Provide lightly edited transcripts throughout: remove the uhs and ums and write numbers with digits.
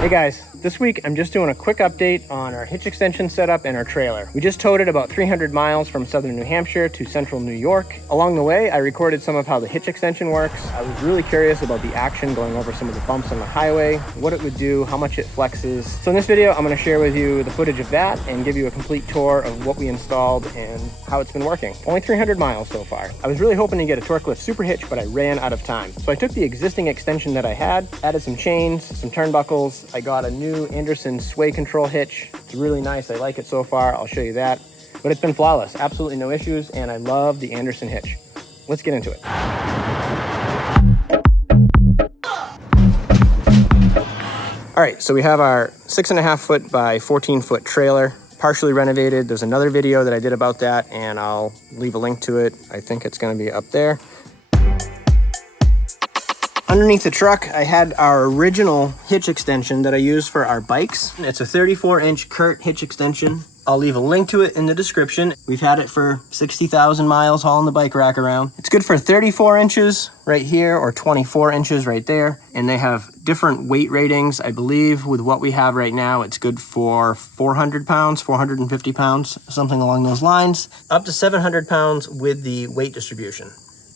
Hey guys, this week I'm just doing a quick update on our hitch extension setup and our trailer. We just towed it about 300 miles from southern New Hampshire to central New York. Along the way, I recorded some of how the hitch extension works. I was really curious about the action going over some of the bumps on the highway, what it would do, how much it flexes. So in this video, I'm going to share with you the footage of that and give you a complete tour of what we installed and how it's been working. Only 300 miles so far. I was really hoping to get a torque lift super hitch, but I ran out of time. So I took the existing extension that I had, added some chains, some turnbuckles. I got a new Anderson sway control hitch. It's really nice. I like it so far. I'll show you that. But it's been flawless. Absolutely no issues. And I love the Anderson hitch. Let's get into it. All right, so we have our 6.5 foot by 14 foot trailer, partially renovated. There's another video that I did about that, and I'll leave a link to it. I think it's going to be up there. Underneath the truck, I had our original hitch extension that I use for our bikes. It's a 34-inch Curt hitch extension. I'll leave a link to it in the description. We've had it for 60,000 miles hauling the bike rack around. It's good for 34 inches right here or 24 inches right there. And they have different weight ratings. I believe with what we have right now, it's good for 400 pounds, 450 pounds, something along those lines. Up to 700 pounds with the weight distribution.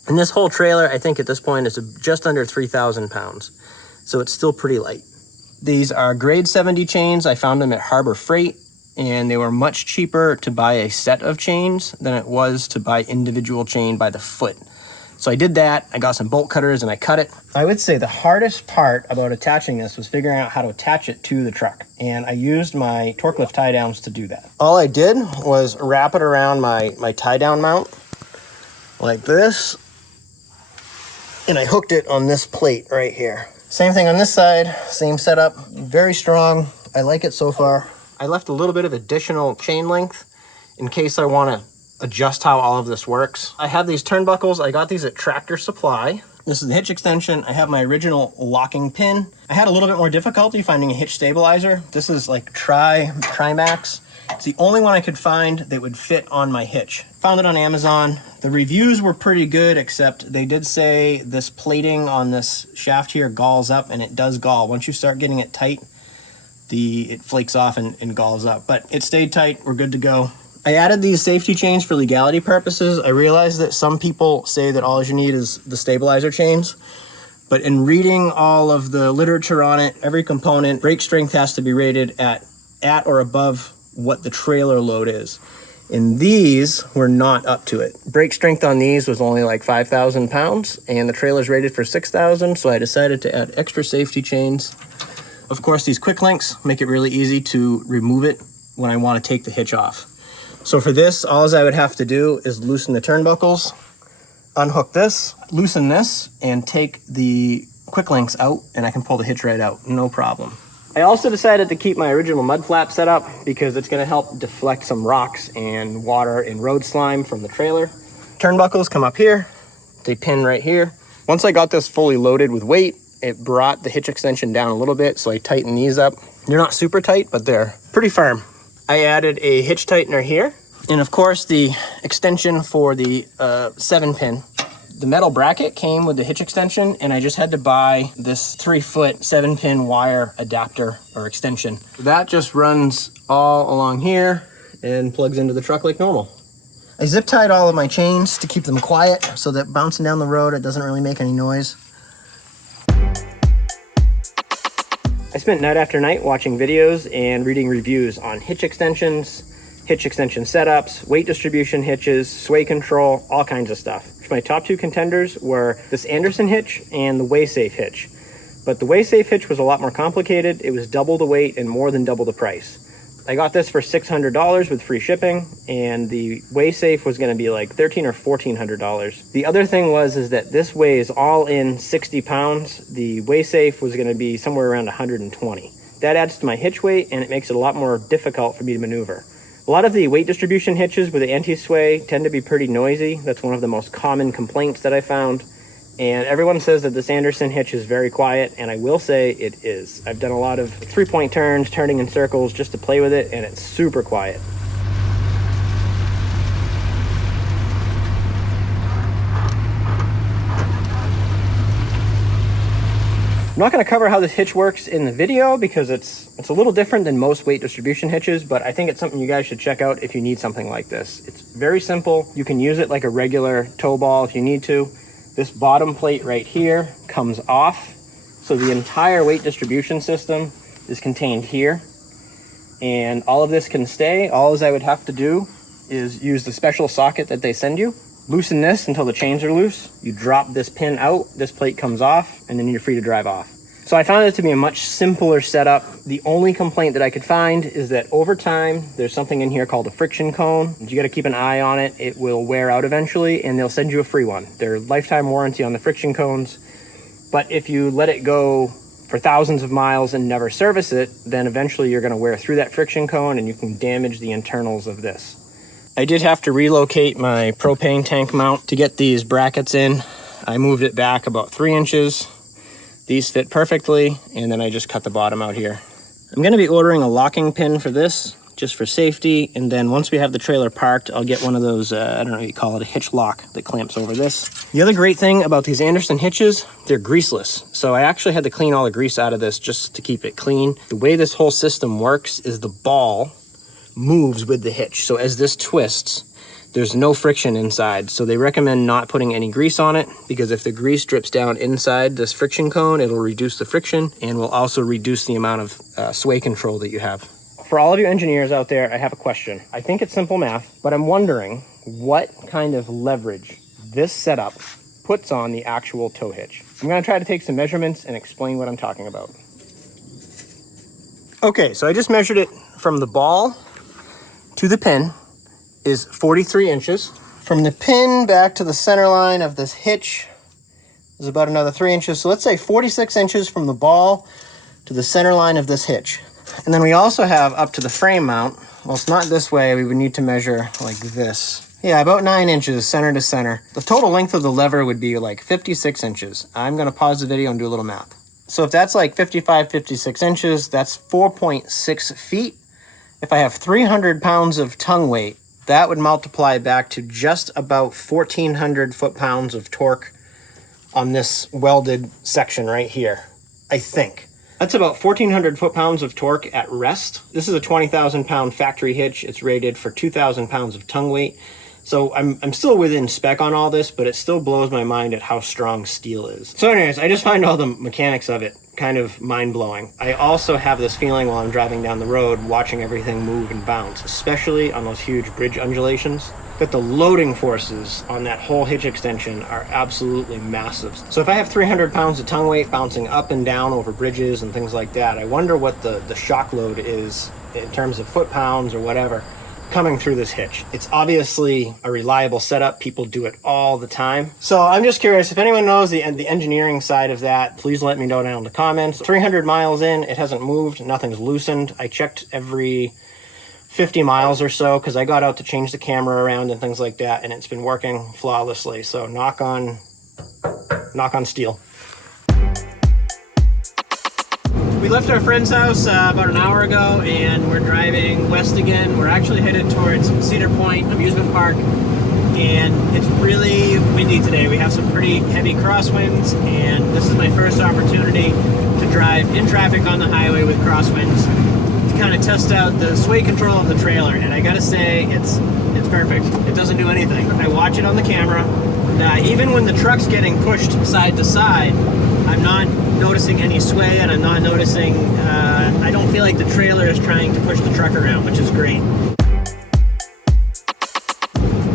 And this whole trailer, I think at this point, is just under 3,000 pounds. So it's still pretty light. These are grade 70 chains. I found them at Harbor Freight, and they were much cheaper to buy a set of chains than it was to buy individual chain by the foot. So I did that. I got some bolt cutters and I cut it. I would say the hardest part about attaching this was figuring out how to attach it to the truck. And I used my torque lift tie downs to do that. All I did was wrap it around my tie down mount like this. And I hooked it on this plate right here. Same thing on this side, same setup, very strong. I like it so far. I left a little bit of additional chain length in case I want to adjust how all of this works. I have these turnbuckles. I got these at Tractor Supply. This is the hitch extension. I have my original locking pin. I had a little bit more difficulty finding a hitch stabilizer. This is like Trimax. It's the only one I could find that would fit on my hitch. Found it on Amazon. The reviews were pretty good, except they did say this plating on this shaft here galls up, and it does gall. Once you start getting it tight, it flakes off and galls up. But it stayed tight. We're good to go. I added these safety chains for legality purposes. I realized that some people say that all you need is the stabilizer chains. But in reading all of the literature on it, every component, brake strength has to be rated at or above what the trailer load is. And these were not up to it. Brake strength on these was only like 5,000 pounds, and the trailer's rated for 6,000, so I decided to add extra safety chains. Of course, these quick links make it really easy to remove it when I want to take the hitch off. So for this, all I would have to do is loosen the turnbuckles, unhook this, loosen this, and take the quick links out, and I can pull the hitch right out, no problem. I also decided to keep my original mud flap set up because it's going to help deflect some rocks and water and road slime from the trailer. Turnbuckles come up here. They pin right here. Once I got this fully loaded with weight, it brought the hitch extension down a little bit, so I tightened these up. They're not super tight, but they're pretty firm. I added a hitch tightener here, and of course the extension for the 7-pin. The metal bracket came with the hitch extension, and I just had to buy this 3-foot 7-pin wire adapter or extension. That just runs all along here and plugs into the truck like normal. I zip tied all of my chains to keep them quiet so that bouncing down the road, it doesn't really make any noise. I spent night after night watching videos and reading reviews on hitch extension setups, weight distribution hitches, sway control, all kinds of stuff. My top 2 contenders were this Anderson hitch and the WaySafe hitch. But the WaySafe hitch was a lot more complicated. It was double the weight and more than double the price. I got this for $600 with free shipping, and the WaySafe was going to be like $1,300 or $1,400. The other thing is that this weighs all in 60 pounds. The WaySafe was going to be somewhere around 120. That adds to my hitch weight, and it makes it a lot more difficult for me to maneuver. A lot of the weight distribution hitches with the anti-sway tend to be pretty noisy. That's one of the most common complaints that I found. And everyone says that this Anderson hitch is very quiet, and I will say it is. I've done a lot of 3-point turns, turning in circles just to play with it, and it's super quiet. I'm not going to cover how this hitch works in the video because it's a little different than most weight distribution hitches, but I think it's something you guys should check out if you need something like this. It's very simple. You can use it like a regular tow ball if you need to. This bottom plate right here comes off, so the entire weight distribution system is contained here, and all of this can stay. All I would have to do is use the special socket that they send you, loosen this until the chains are loose, you drop this pin out, this plate comes off, and then you're free to drive off. So I found it to be a much simpler setup. The only complaint that I could find is that over time, there's something in here called a friction cone. You gotta keep an eye on it. It will wear out eventually, and they'll send you a free one. They're lifetime warranty on the friction cones, but if you let it go for thousands of miles and never service it, then eventually you're gonna wear through that friction cone and you can damage the internals of this. I did have to relocate my propane tank mount to get these brackets in. I moved it back about 3 inches. These fit perfectly, and then I just cut the bottom out here. I'm gonna be ordering a locking pin for this, just for safety, and then once we have the trailer parked, I'll get one of those, I don't know what you call it, a hitch lock that clamps over this. The other great thing about these Anderson hitches, they're greaseless. So I actually had to clean all the grease out of this just to keep it clean. The way this whole system works is the ball moves with the hitch. So as this twists, there's no friction inside. So they recommend not putting any grease on it, because if the grease drips down inside this friction cone, it'll reduce the friction and will also reduce the amount of sway control that you have. For all of you engineers out there, I have a question. I think it's simple math, but I'm wondering what kind of leverage this setup puts on the actual tow hitch. I'm gonna try to take some measurements and explain what I'm talking about. Okay, so I just measured it from the ball to the pin is 43 inches. From the pin back to the center line of this hitch is about another 3 inches. So let's say 46 inches from the ball to the center line of this hitch. And then we also have up to the frame mount. Well, it's not this way. We would need to measure like this. Yeah, about 9 inches center to center. The total length of the lever would be like 56 inches. I'm gonna pause the video and do a little math. So if that's like 55, 56 inches, that's 4.6 feet. If I have 300 pounds of tongue weight, that would multiply back to just about 1,400 foot-pounds of torque on this welded section right here, I think. That's about 1,400 foot-pounds of torque at rest. This is a 20,000 pound factory hitch. It's rated for 2,000 pounds of tongue weight. So I'm still within spec on all this, but it still blows my mind at how strong steel is. So anyways, I just find all the mechanics of it kind of mind-blowing. I also have this feeling while I'm driving down the road, watching everything move and bounce, especially on those huge bridge undulations, that the loading forces on that whole hitch extension are absolutely massive. So if I have 300 pounds of tongue weight bouncing up and down over bridges and things like that, I wonder what the shock load is in terms of foot-pounds or whatever coming through this hitch. It's obviously a reliable setup. People do it all the time. So I'm just curious, if anyone knows the engineering side of that, please let me know down in the comments. 300 miles in, it hasn't moved, nothing's loosened. I checked every 50 miles or so because I got out to change the camera around and things like that, and it's been working flawlessly. So knock on steel. We left our friend's house about an hour ago, and we're driving west again. We're actually headed towards Cedar Point Amusement Park, and it's really windy today. We have some pretty heavy crosswinds, and this is my first opportunity to drive in traffic on the highway with crosswinds to kind of test out the sway control of the trailer. And I gotta say, it's perfect. It doesn't do anything. I watch it on the camera. Even when the truck's getting pushed side to side, I'm not noticing any sway, and I'm not noticing, I don't feel like the trailer is trying to push the truck around, which is great.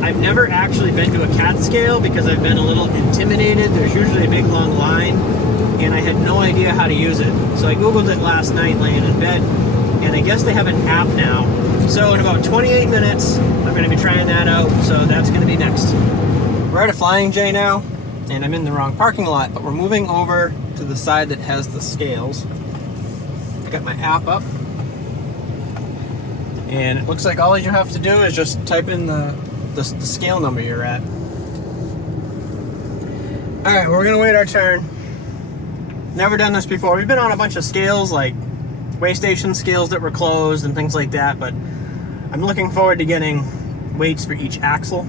I've never actually been to a CAT scale because I've been a little intimidated. There's usually a big long line, and I had no idea how to use it. So I Googled it last night laying in bed, and I guess they have an app now. So in about 28 minutes, I'm gonna be trying that out, so that's gonna be next. We're at a Flying J now, and I'm in the wrong parking lot, but we're moving over to the side that has the scales. I got my app up, and it looks like all you have to do is just type in the scale number you're at. All right, we're gonna wait our turn. Never done this before. We've been on a bunch of scales, like weigh station scales that were closed and things like that, but I'm looking forward to getting weights for each axle,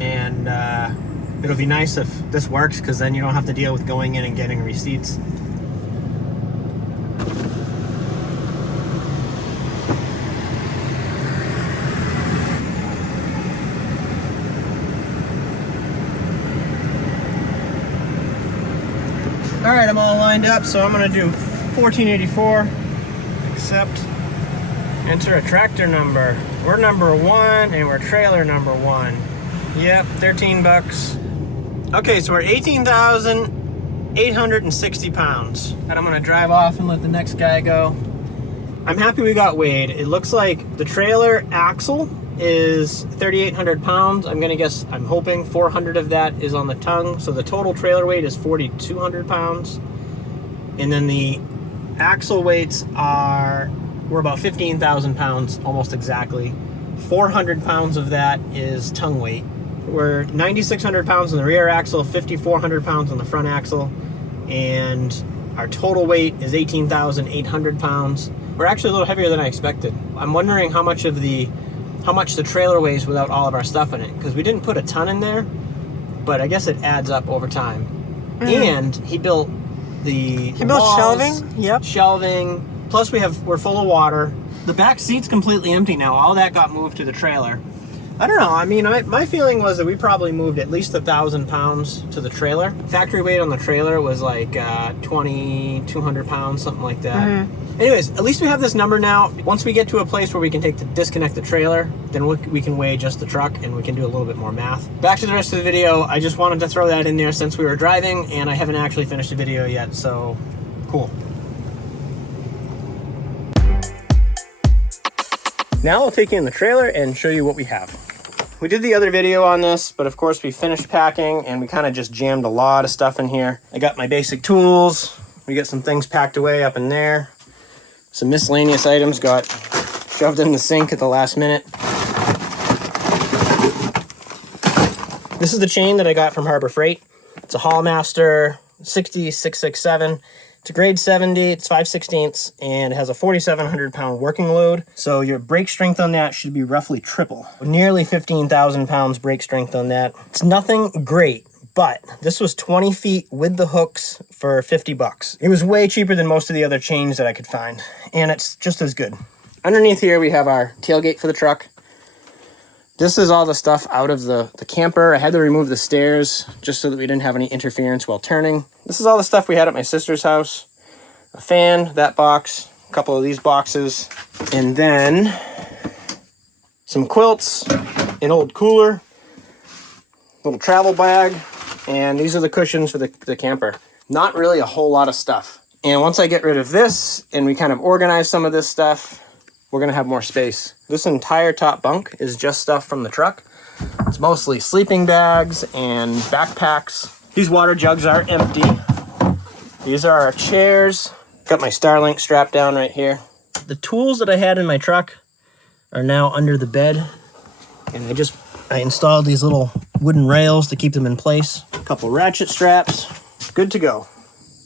and it'll be nice if this works, because then you don't have to deal with going in and getting receipts. All right, I'm all lined up, so I'm gonna do 1484, accept, enter a tractor number. We're number 1 and we're trailer number 1. Yep, 13 bucks. Okay, so we're 18,860 pounds. And I'm gonna drive off and let the next guy go. I'm happy we got weighed. It looks like the trailer axle is 3,800 pounds. I'm hoping 400 of that is on the tongue. So the total trailer weight is 4,200 pounds. And then the axle weights we're about 15,000 pounds, almost exactly. 400 pounds of that is tongue weight. We're 9,600 pounds on the rear axle, 5,400 pounds on the front axle. And our total weight is 18,800 pounds. We're actually a little heavier than I expected. I'm wondering how much the trailer weighs without all of our stuff in it, because we didn't put a ton in there, but I guess it adds up over time. And he built walls, shelving. Yep. Shelving. Plus we're full of water. The back seat's completely empty now. All that got moved to the trailer. I don't know. I mean, my feeling was that we probably moved at least 1,000 pounds to the trailer. Factory weight on the trailer was like 2,200 pounds, something like that. Anyways, at least we have this number now. Once we get to a place where we can disconnect the trailer, then we can weigh just the truck and we can do a little bit more math. Back to the rest of the video. I just wanted to throw that in there since we were driving and I haven't actually finished the video yet, so cool. Now I'll take you in the trailer and show you what we have. We did the other video on this, but of course we finished packing and we kind of just jammed a lot of stuff in here. I got my basic tools. We got some things packed away up in there. Some miscellaneous items got shoved in the sink at the last minute. This is the chain that I got from Harbor Freight. It's a Hallmaster 60667. It's a grade 70, it's 5/16, and it has a 4,700 pound working load. So your brake strength on that should be roughly triple. Nearly 15,000 pounds brake strength on that. It's nothing great, but this was 20 feet with the hooks for 50 bucks. It was way cheaper than most of the other chains that I could find, and it's just as good. Underneath here, we have our tailgate for the truck. This is all the stuff out of the camper. I had to remove the stairs just so that we didn't have any interference while turning. This is all the stuff we had at my sister's house. A fan, that box, a couple of these boxes, and then some quilts, an old cooler, little travel bag, and these are the cushions for the camper. Not really a whole lot of stuff. And once I get rid of this and we kind of organize some of this stuff, we're gonna have more space. This entire top bunk is just stuff from the truck. It's mostly sleeping bags and backpacks. These water jugs are empty. These are our chairs. Got my Starlink strapped down right here. The tools that I had in my truck are now under the bed. And I installed these little wooden rails to keep them in place. A couple ratchet straps. Good to go.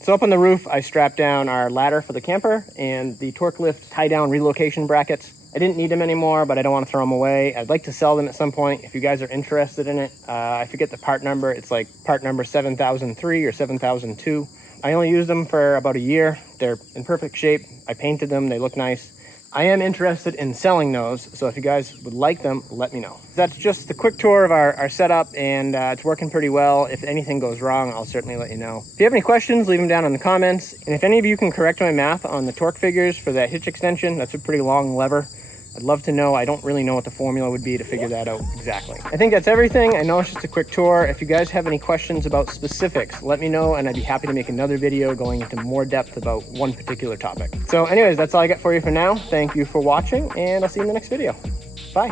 So up on the roof, I strapped down our ladder for the camper and the torque lift tie-down relocation brackets. I didn't need them anymore, but I don't want to throw them away. I'd like to sell them at some point if you guys are interested in it. I forget the part number. It's like part number 7003 or 7002. I only used them for about a year. They're in perfect shape. I painted them. They look nice. I am interested in selling those, so if you guys would like them, let me know. That's just a quick tour of our setup, and it's working pretty well. If anything goes wrong, I'll certainly let you know. If you have any questions, leave them down in the comments. And if any of you can correct my math on the torque figures for that hitch extension, that's a pretty long lever. I'd love to know. I don't really know what the formula would be to figure that out exactly. I think that's everything. I know it's just a quick tour. If you guys have any questions about specifics, let me know, and I'd be happy to make another video going into more depth about one particular topic. So anyways, that's all I got for you for now. Thank you for watching, and I'll see you in the next video. Bye.